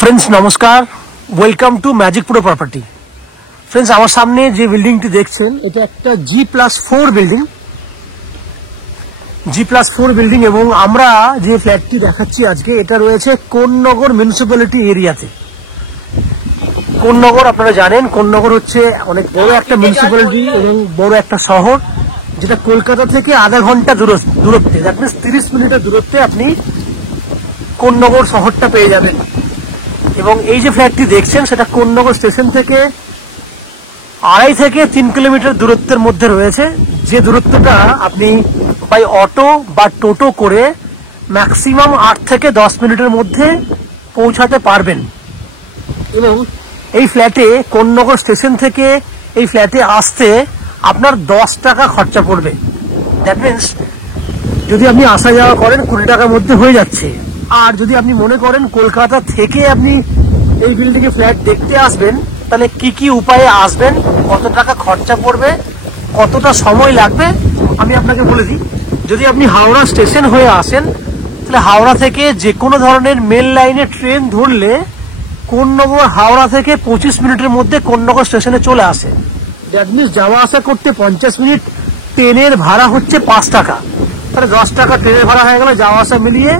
Friends नमस्कार welcome to magic pro property. Friends আমার সামনে যে বিল্ডিংটি দেখছেন এটা একটা G+4 বিল্ডিং G+4 বিল্ডিং এবং আমরা যে ফ্ল্যাটটি দেখাচ্ছি আজকে এটা রয়েছে কোন্নগর মিউনিসিপ্যালিটি এরিয়াতে। কোন্নগর আপনারা জানেন কোন্নগর হচ্ছে অনেক বড় একটা মিউনিসিপ্যালিটি এবং বড় একটা শহর যেটা কলকাতা থেকে আধা ঘন্টা দূরত্বে দ্যাট মিন্স 30 মিনিটের দূরত্বে আপনি কোন্নগর শহরটা পেয়ে যাবেন। এবং এই যে ফ্ল্যাটটি দেখছেন সেটা কোন্নগর স্টেশন থেকে 2.5 থেকে 3 কিলোমিটার দূরত্বের মধ্যে রয়েছে, যে দূরত্বটা আপনি বাই অটো বা টোটো করে ম্যাক্সিমাম 8 থেকে 10 মিনিটের মধ্যে পৌঁছাতে পারবেন। এবং এই ফ্ল্যাটে কোন্নগর স্টেশন থেকে এই ফ্ল্যাটে আসতে আপনার 10 টাকা খরচা পড়বে। দ্যাট মিন্স যদি আপনি আসা যাওয়া করেন 20 টাকার মধ্যে হয়ে যাচ্ছে। আর যদি আপনি মনে করেন কলকাতা থেকে আপনি এই বিল্ডিং এ ফ্ল্যাট দেখতে আসবেন তাহলে কি কি উপায়ে আসবেন, কত টাকা খরচা পড়বে, কতটা সময় লাগবে আমি আপনাকে বলে দিই। যদি আপনি হাওড়া স্টেশন হয়ে আসেন তাহলে হাওড়া থেকে যে কোনো ধরনের মেল লাইনে ট্রেন ধরলে কোন্নগর হাওড়া থেকে 25 মিনিটের মধ্যে কোন্নগর স্টেশনে চলে আসে। দ্যাট মিন্স যাওয়া আসা করতে 50 মিনিট, ট্রেনের ভাড়া হচ্ছে 5 টাকা, তাহলে 10 টাকা ট্রেনের ভাড়া হয়ে গেল, যাওয়া আসা মিলিয়ে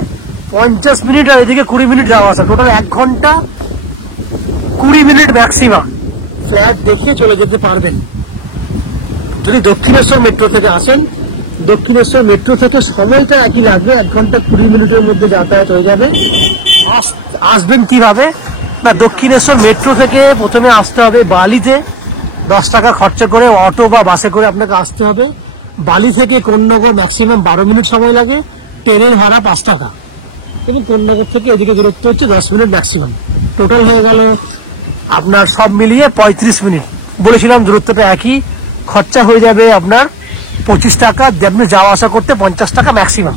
50 মিনিট আর এদিকে 20 মিনিট যাওয়া আসা, টোটাল 1 ঘন্টা 20 মিনিট ম্যাক্সিমাম ফ্ল্যাট দেখে চলে যেতে পারবেন। যদি দক্ষিণেশ্বর মেট্রো থেকে আসেন, দক্ষিণেশ্বর মেট্রো থেকে সময়টা একই লাগবে, 1 ঘন্টা 20 মিনিটের মধ্যে যাতায়াত হয়ে যাবে। আসবেন কিভাবে না, দক্ষিণেশ্বর মেট্রো থেকে প্রথমে আসতে হবে বালিতে, 10 টাকা খরচা করে অটো বা বাসে করে আপনাকে আসতে হবে। বালি থেকে কোন্নগর ম্যাক্সিমাম 12 মিনিট সময় লাগে, ট্রেনের ভাড়া 5 টাকা এবং কোন্নগর থেকে এদিকে দূরত্ব হচ্ছে 10 মিনিট ম্যাক্সিমাম, টোটাল হয়ে গেল আপনার সব মিলিয়ে 35 মিনিট। বলেছিলাম দূরত্বটা একই, খরচা হয়ে যাবে আপনার 25 টাকা, আপনি যাওয়া আসা করতে 50 টাকা ম্যাক্সিমাম।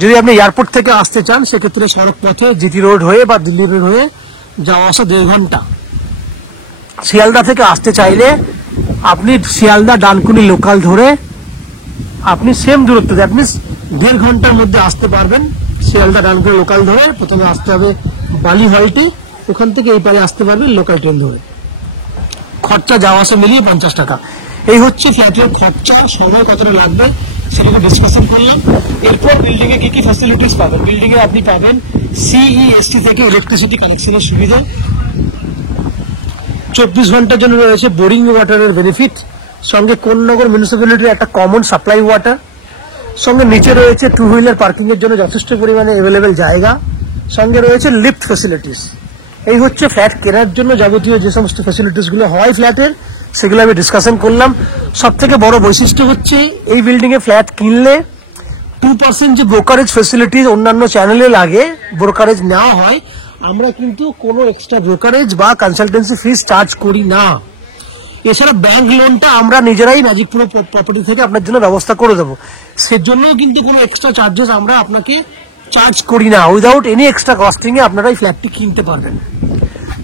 যদি আপনি এয়ারপোর্ট থেকে আসতে চান সেক্ষেত্রে সড়ক পথে জিটি রোড হয়ে বা দিল্লি রোড হয়ে যাওয়া আসা 1.5 ঘন্টা। শিয়ালদা থেকে আসতে চাইলে আপনি শিয়ালদা ডানকুনি লোকাল ধরে আপনি সেম দূরত্ব দ্যাট মিনস 1.5 ঘন্টার মধ্যে আসতে পারবেন। শিয়ালদা ডানকুনি লোকাল ধরে প্রথমে আসতে হবে বালি হল্টে, ওখান থেকে এই পারে আসতে পারবেন লোকাল ট্রেন ধরে। খরচা যাওয়া আসা মিলিয়ে 50 টাকা। এই হচ্ছে ফ্ল্যাটের খরচা, সময় কতটা লাগবে সেটাকে ডিসকাশন করলাম। এরপর বিল্ডিং এ কি কি ফ্যাসিলিটিস পাবেন, বিল্ডিং এ আপনি পাবেন CEST থেকে ইলেকট্রিসিটি কানেকশনের সুবিধা, 24 ঘন্টার জন্য রয়েছে বোরিং ওয়াটারের বেনিফিট, সঙ্গে কোন্নগর মিউনিসিপ্যালিটির একটা কমন সাপ্লাই ওয়াটার, সঙ্গে নিচে রয়েছে 2 হুইলার পার্কিং এর জন্য যথেষ্ট পরিমাণে অ্যাভেলেবেল জায়গা, সঙ্গে রয়েছে লিফট ফ্যাসিলিটিস। এই হচ্ছে ফ্ল্যাট কেনার জন্য যাবতীয় যে সমস্ত ফ্যাসিলিটিস গুলো হয় ফ্ল্যাটের, সেগুলো আমি ডিসকাশন করলাম। সব থেকে বড় বৈশিষ্ট্য হচ্ছে এই বিল্ডিং এ ফ্ল্যাট কিনলে 2% যে ব্রোকারেজ ফ্যাসিলিটিস অন্যান্য চ্যানেলে লাগে, ব্রোকারেজ নেওয়া হয়, আমরা কিন্তু কোনো এক্সট্রা ব্রোকারেজ বা কনসালটেন্সি ফিস চার্জ করি না। এছাড়া ব্যাংক লোনটা আমরা নিজেরাই ম্যাজিক প্রো প্রপার্টি থেকে আপনার জন্য ব্যবস্থা করে দেবো, সেজন্য কিন্তু কোনো এক্সট্রা চার্জেস আমরা আপনাকে চার্জ করি না। উইদাউট এনি এক্সট্রা কস্টিং এ আপনারা এই ফ্ল্যাটটি কিনতে পারবেন।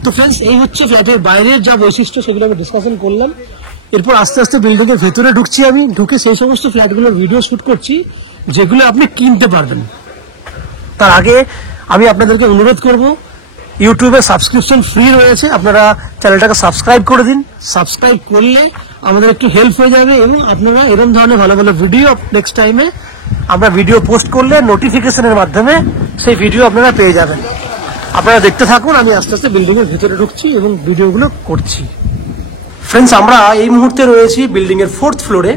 তো ফ্রেন্ডস এই হচ্ছে ফ্ল্যাটের বাইরের যা বৈশিষ্ট্য সেগুলো আমি ডিসকাশন করলাম। এরপর আস্তে আস্তে বিল্ডিং এর ভেতরে ঢুকছি, আমি ঢুকে সেই সমস্ত ফ্ল্যাটগুলোর ভিডিও শুট করছি যেগুলো আপনি কিনতে পারবেন। তার আগে আমি আপনাদেরকে অনুরোধ করব, ইউটিউবে সাবস্ক্রিপশন ফ্রি রয়েছে, আপনারা চ্যানেলটাকে সাবস্ক্রাইব করে দিন। সাবস্ক্রাইব করলে আমাদের একটু হেল্প হয়ে যাবে এবং আপনারা এরকম ধরনের ভালো ভালো ভিডিও নেক্সট টাইমে আমরা ভিডিও পোস্ট করলে নোটিফিকেশনের মাধ্যমে সেই ভিডিও আপনারা পেয়ে যাবেন। আপনারা দেখতে থাকুন, আমি আস্তে আস্তে বিল্ডিং এর ভিতরে ঢুকছি এবং ভিডিওগুলো করছি। ফ্রেন্ডস আমরা এই মুহূর্তে রয়েছি বিল্ডিং এর 4th ফ্লোরে।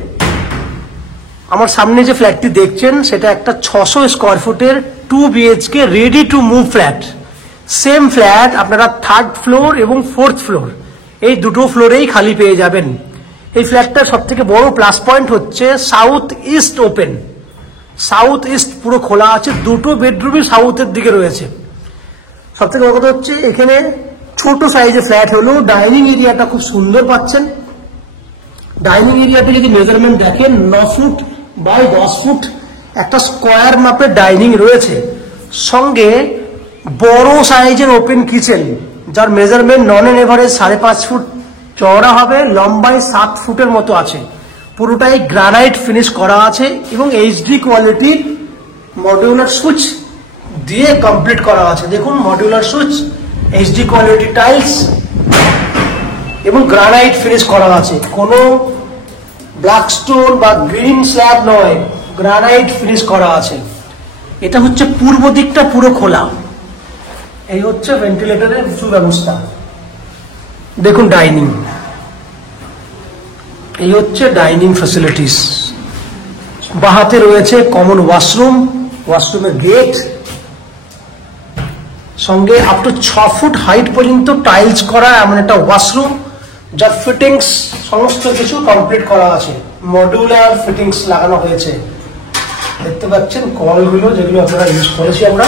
আমার সামনে যে ফ্ল্যাটটি দেখছেন সেটা একটা 600 স্কোয়ার ফুটের 2 BHK ready to move flat. Same flat আপনারা 3rd ফ্লোর এবং 4th ফ্লোর এই দুটো ফ্লোরেই খালি পেয়ে যাবেন। এই ফ্ল্যাটটার সব থেকে বড় প্লাস পয়েন্ট হচ্ছে south east open, south east পুরো খোলা আছে, দুটো বেডরুমই সাউথের দিকে রয়েছে। সব থেকে বড় কথা হচ্ছে এখানে ছোট সাইজের ফ্ল্যাট হলেও ডাইনিং এরিয়াটা খুব সুন্দর পাচ্ছেন। ডাইনিং এরিয়াতে যদি মেজারমেন্ট দেখেন 9 ফুট বাই 10 ফুট একটা স্কোয়ার মাপের ডাইনিং রয়েছে, সঙ্গে বড় সাইজের ওপেন কিচেন যার মেজারমেন্ট নন এন এভারেজ 5.5 ফুট চওড়া হবে, লম্বায় 7 ফুটের মতো আছে, পুরোটাই গ্রানাইট ফিনিশ করা আছে এবং HD কোয়ালিটির মডিউলার সুইচ দিয়ে কমপ্লিট করা আছে। দেখুন modular switch HD quality tiles এবং গ্রানাইট ফিনিশ করা আছে, কোনো ব্ল্যাক স্টোন বা গ্রিন স্ল্যাব নয়, গ্রানাইট ফিনিশ করা আছে। এটা হচ্ছে পূর্ব দিকটা পুরো খোলা। এই হচ্ছে ভেন্টিলেটরের সুব্যবস্থা। দেখুন ডাইনিং, এই হচ্ছে ডাইনিং ফ্যাসিলিটিস। বাহাতে রয়েছে কমন ওয়াশরুম, ওয়াশরুমের গেট, সঙ্গে আপ টু 6 ফুট হাইট পর্যন্ত টাইলস করা এমন একটা ওয়াশরুম, যার ফিটিংস সমস্ত কিছু কমপ্লিট করা আছে। মডুলার ফিটিংস লাগানো হয়েছে, দেখতে পাচ্ছেন কলগুলো যেগুলো আপনারা ইউজ করেছি আমরা,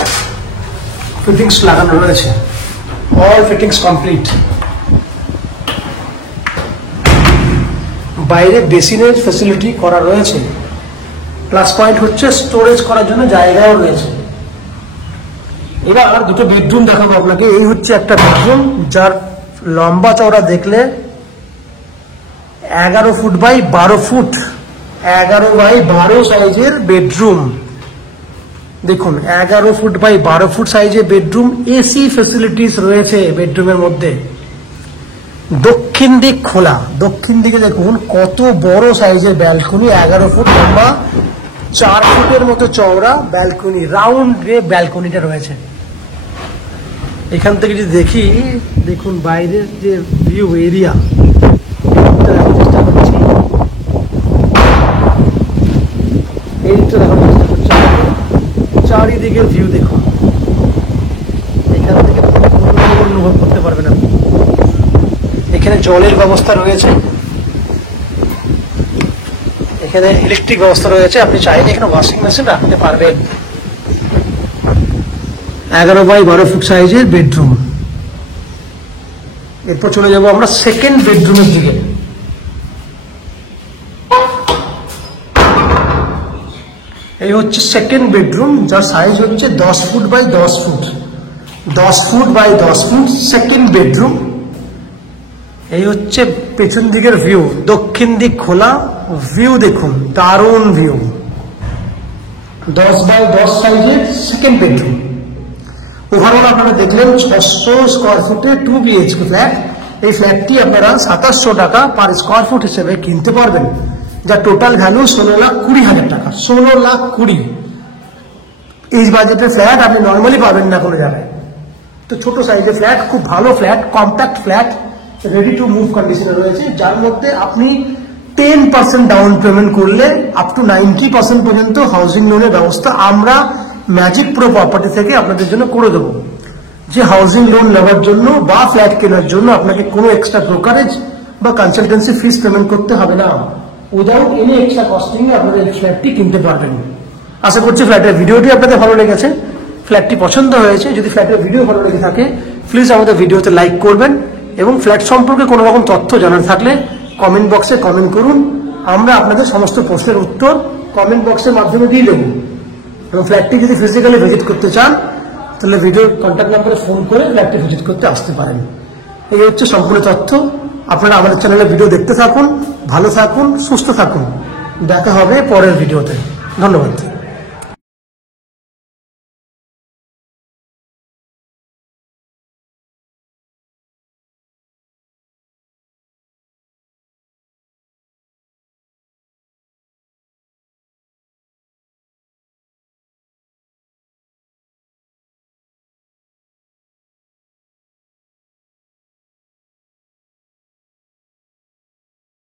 ফিটিংস লাগানো রয়েছে, অল ফিটিংস কমপ্লিট। বাইরে বেসিনের ফ্যাসিলিটি করা রয়েছে। প্লাস পয়েন্ট হচ্ছে স্টোরেজ করার জন্য জায়গাও রয়েছে। এবার আর দুটো বেডরুম দেখাবো আপনাকে। এই হচ্ছে একটা বেডরুম, যার লম্বা চওড়া দেখলে 11 ফুট বাই 12 ফুট, 11 বাই 12 সাইজের বেডরুম। দেখুন 11 ফুট বাই 12 ফুট সাইজের বেডরুম, এসি ফ্যাসিলিটিস রয়েছে বেডরুমের মধ্যে। দক্ষিণ দিক খোলা, দক্ষিণ দিকে দেখুন কত বড় সাইজের ব্যালকনি, 11 ফুট লম্বা, 4 ফুটের মতো চওড়া ব্যালকনি, রাউন্ড ব্যালকনিটা রয়েছে। এখান থেকে যদি দেখি, দেখুন বাইরের যে ভিউ এরিয়া, চারিদিকের ভিউ দেখুন, এখান থেকে অনুভব করতে পারবেন আপনি। এখানে জলের ব্যবস্থা রয়েছে, এখানে ইলেকট্রিক ব্যবস্থা রয়েছে, আপনি চাইলে এখানে ওয়াশিং মেশিন রাখতে পারবেন। 11 বাই 12 ফুট সাইজের বেডরুম। এরপর চলে যাব আমরা সেকেন্ড বেডরুমের দিকে। এই হচ্ছে সেকেন্ড বেডরুম, যার সাইজ হচ্ছে 10 foot by 10 foot, 10 foot by 10 foot second bedroom. এই হচ্ছে পেছন দিকের ভিউ, দক্ষিণ দিক খোলা, ভিউ দেখুন দারুণ ভিউ। 10 বাই 10 সাইজের সেকেন্ড বেডরুম। ওভারঅল আপনারা দেখলেন 600 স্কোয়ার ফুটে 2 BHK ফ্ল্যাট। এই ফ্ল্যাটটি আপনারা 2700 টাকা পার স্কোয়ার ফুট হিসেবে কিনতে পারবেন, যার টোটাল ভ্যালু 16,20,000 টাকা। 16,20,000 এই বাজেটের ফ্ল্যাট আপনি নর্মালি পাবেন না কোনো জায়গায়। তো ছোট সাইজের ফ্ল্যাট, খুব ভালো flat, compact flat, ready to move কন্ডিশনে রয়েছে, যার মধ্যে আপনি 10% ডাউন পেমেন্ট করলে আপ টু 90% পর্যন্ত হাউজিং লোনের ব্যবস্থা আমরা ম্যাজিক প্রো প্রপার্টি থেকে আপনাদের জন্য করে দেবো। যে হাউজিং লোন নেওয়ার জন্য বা ফ্ল্যাট কেনার জন্য আপনাকে কোনো এক্সট্রা ব্রোকারেজ বা কনসালটেন্সি ফিস পেমেন্ট করতে হবে না। উইদাউট এনি এক্সট্রা কস্টিং আপনাদের এই ফ্ল্যাটটি কিনতে পারবেন। আশা করছি ফ্ল্যাটের ভিডিওটি আপনাদের ভালো লেগেছে, ফ্ল্যাটটি পছন্দ হয়েছে। যদি ফ্ল্যাটের ভিডিও ভালো লেগে থাকে প্লিজ আমাদের ভিডিওতে লাইক করবেন, এবং ফ্ল্যাট সম্পর্কে কোনো রকম তথ্য জানার থাকলে কমেন্ট বক্সে কমেন্ট করুন। আমরা আপনাদের সমস্ত প্রশ্নের উত্তর কমেন্ট বক্সের মাধ্যমে দিয়ে দেবো। এবং ফ্ল্যাটটি যদি ফিজিক্যালি ভিজিট করতে চান তাহলে ভিডিওর কন্ট্যাক্ট নাম্বারে ফোন করে ফ্ল্যাটটি ভিজিট করতে আসতে পারেন। এই হচ্ছে সম্পূর্ণ তথ্য। আপনারা আমাদের চ্যানেলে ভিডিও দেখতে থাকুন, ভালো থাকুন, সুস্থ থাকুন। দেখা হবে পরের ভিডিওতে। ধন্যবাদ।